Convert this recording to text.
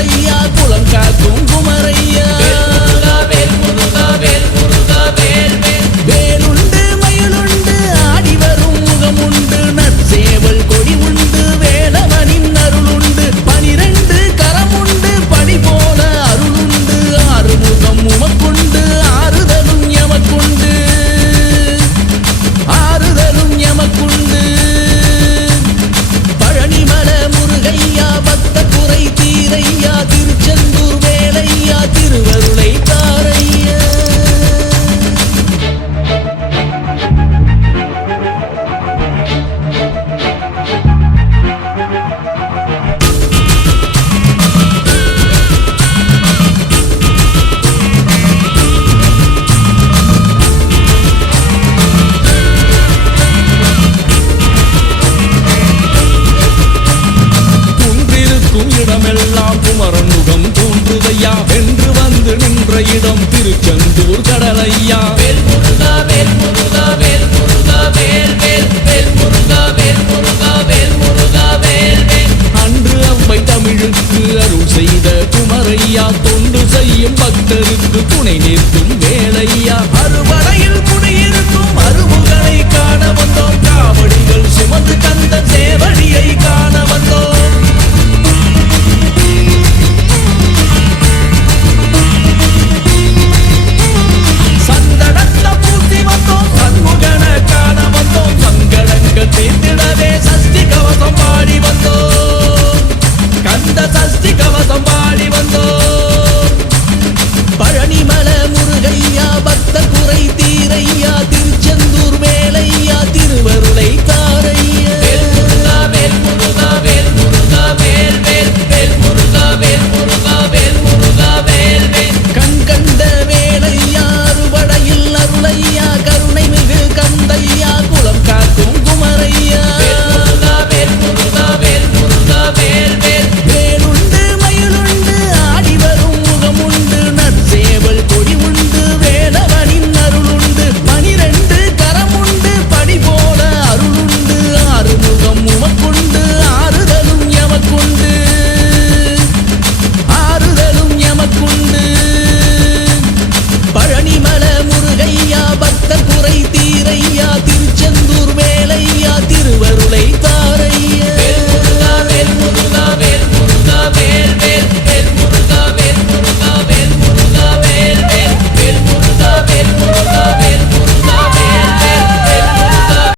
வேலையா குலம் காக்கும் குமரையா வேலுண்டு மயிலுண்டு ஆடி வரும் முகமுண்டு நற்சேவல் கொடி உண்டு வேலவனின் அருளுண்டு 12 கரமுண்டு பணி போல அருளுண்டு ஆறுமுகம் உமக்குண்டு ஆறுதலும் எமக்குண்டு ஆறுதலும் எமக்குண்டு பழனிமல முருகையா பக்த குறை தீரையா திருச்செந்தூர் வேலையா திருவருளை தாரையா இடமெல்லாம் குமரன் முகம் தோன்றுதையா வென்று வந்து நின்ற இடம் திருச்செந்தூர் கடலையா வேல் முருகா வேல் முருகா வேல் முருகா வேல் வேல் வேல் முருகா வேல் முருகா வேல் முருகா வேல் வேல் அன்று அவ்வை தமிழுக்கு அருள் செய்த குமரையா தொண்டு செய்யும் பக்தருக்கு துணை நிற்கும் வேலையா அறுவடையில் குடியிருக்கும் அருவுகளை காண வந்தோம் காவடிகள் சுமந்து கந்த சேவை